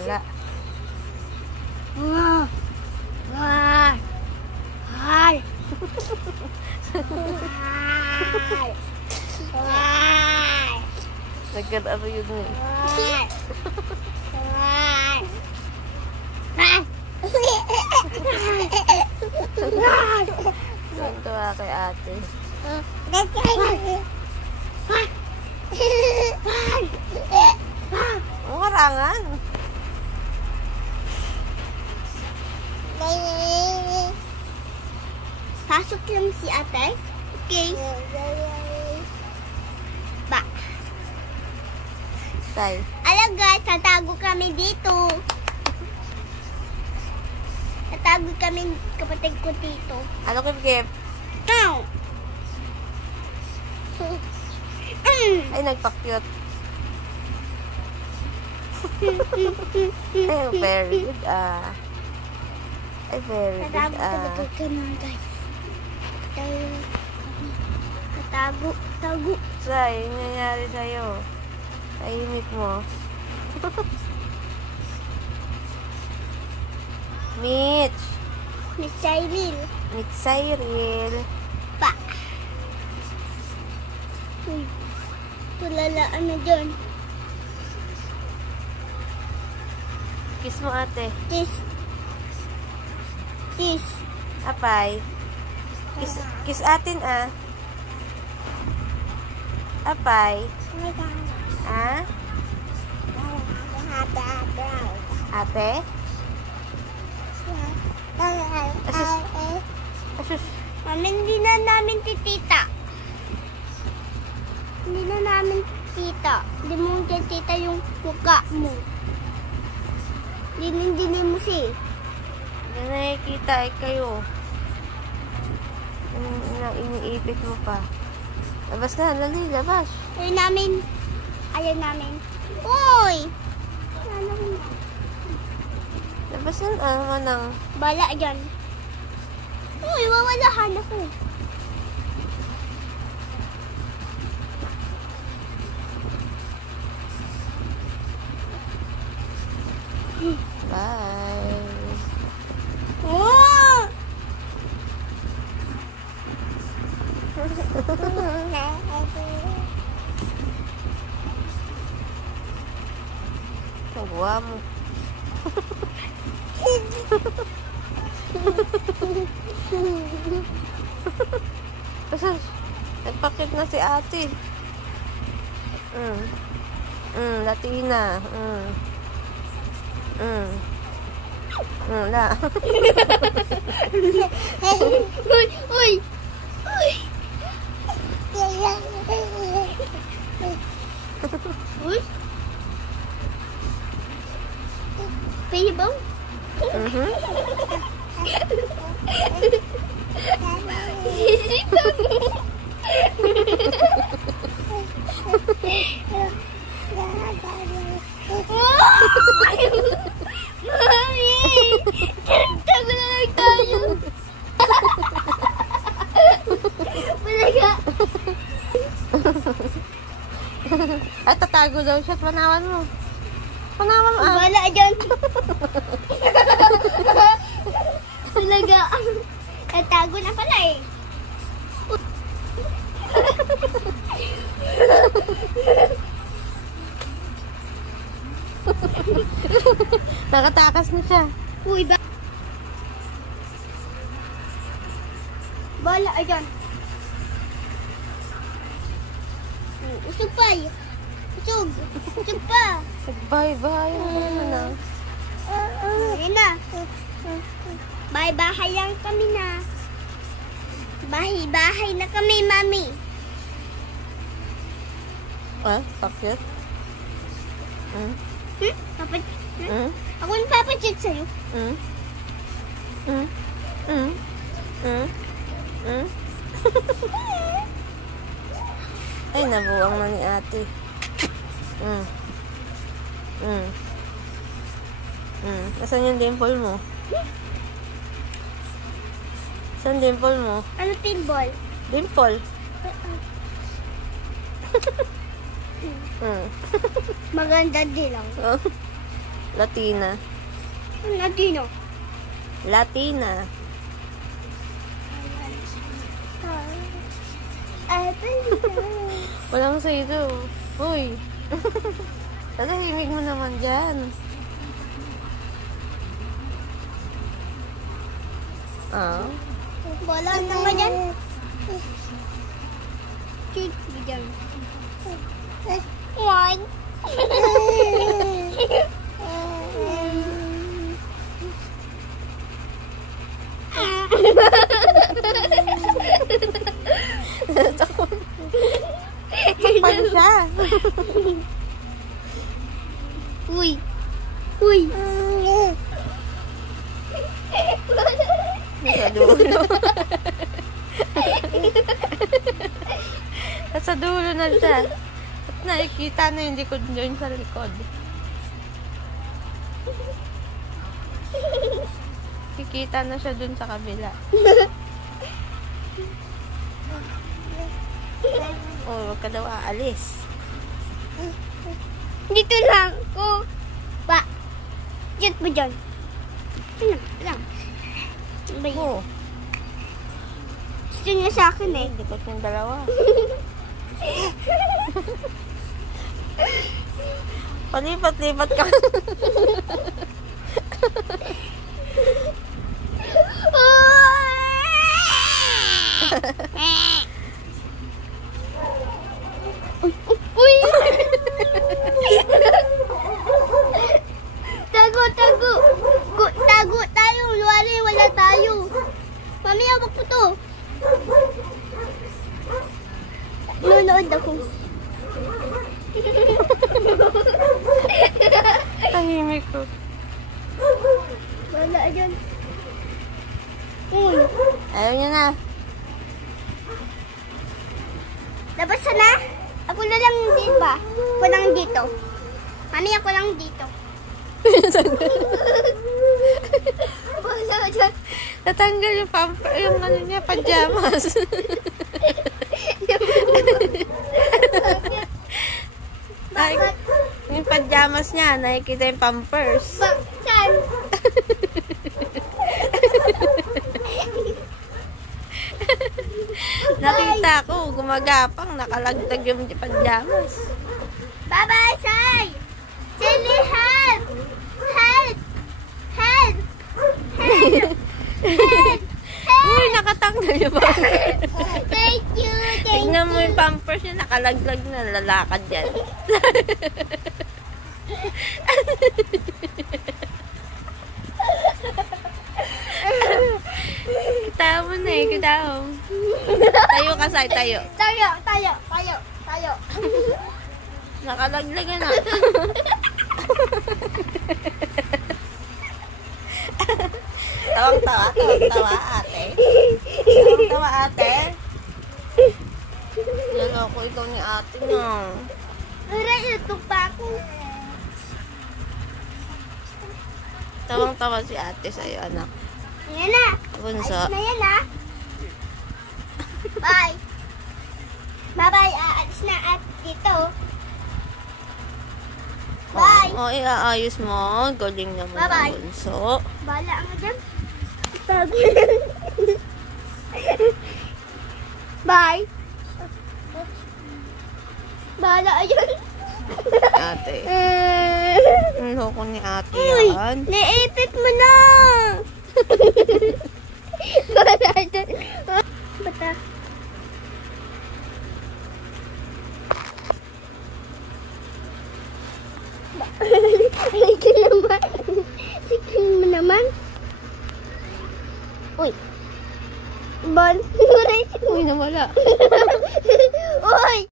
Wala. Nagkadaro yun eh. Tuwa kay ate. Ang karangan. Pasok lang si ate. Okay. Ba. Tay. Alam guys, tatago kami dito. Tatago kami kapatid ko dito. Ano kip-kip? Ow! Ay, nagpa-cute. Ay, very good Ay, very good Tatago talaga kami guys. Tatago. Tago. Say, yung nangyari sa'yo. Tahimik mo. Mitch. Miss Cyril. Mitch Cyril. Pa. Uy. Tulalaan na dyan. Kiss mo ate. Kiss. Kiss. Apay. Kiss atin Apay. Ah? Ate? Asus. Mami, hindi na namin titita. Hindi na namin tita. Hindi mo tita yung mukha mo. Hindi mo si. Hindi nakikita kayo. Iniipit mo pa. Labas na, lali, labas. Ayaw namin. Uy! Labas na, manang. Bala dyan. Uy, wawalahan ako. Bye. Oh! Nagawa mo. Asas, nagpakit na si ate. Latina. La. Uy! Uy! Uy! Uy! Pwede ba? Mami! Tago na lang tayo! Malaga! Ay, tatago daw siya. Panawan mo. Panawan mo. Wala dyan! Talaga! Tago na pala eh! Nakatakas na siya. Uy, ba? Bala, ayan. Usog pa. Usog. Usog pa. Bye-bye. Ayan na. Bye-bahay lang kami na. Bahay-bahay na kami, mami. Ah, bakit? Papat... Ako nagpapacheck sa'yo. Ay, nabuwang na ni ate. Nasaan yung dimple mo? Saan dimple mo? Ano pinball? Dimple. Maganda din lang. Latina. Latino. Latina. Walang sa'yo. Uy. Tatahimik mo naman dyan. Ah. Wala na nga dyan. Cute mo dyan. One. Takpan siya. Uy. Uy. Nasa dulo. Nasa dulo na siya. At nakikita na yung likod doon sa likod. Kikita na siya doon sa kabila. Oh, wag ka daw aalis. Dito lang. Oh. Ba. Cute mo dyan. Ano lang. Oh, Gusto niya sa akin eh. likod yung dalawa. Palipat-lipat ka. Uy! Tago, tago. Tago tayo. Wala tayo. Mami, hawak ko to. Nanonood ako. Tahimik ko. Wala dyan. Uy. Ayaw niya na. Labas ka na? Ako na lang dito ba? Ako lang dito. Mami, ako lang dito. Wala dyan. Natanggal yung pamper, yung ano niya, pajamas. Bakit? Yung pajamas niya, nakikita yung pampers. Saan? Nakita ko, gumagapang, nakalagtag yung pajamas. Bye-bye, Sai! Silly, help! Help! Help! Help! Help! Uy, nakatanggal yung pampers. Thank you! Thank Tignan mo you! yung pampers niya, nakalaglag na, lalakad yan. Kita mo na eh, kita mo. Tayo ka, Sai, tayo. Tayo! Nakalaglag na. Tawang-tawa ate. Tawang-tawa ate. Naloko ikaw ni ate niya. Aray, ito pa ako. Tawang-tawa si ate sa'yo, anak. Ayan na. Bunso. Ayos na yan, ha? Bye. Bye-bye. Aalis na at dito. Bye. Oh, iaayos mo. Galing naman Bye-bye. ang bunso. Bala nga dyan. Bago. Bye. Bala ayun. Ate. Ang loko ni ate Uy, yan. naipit mo na. Bala dyan. Bata. Sige naman. Sige mo naman. Uy. Bon. Uy, nawala. Uy.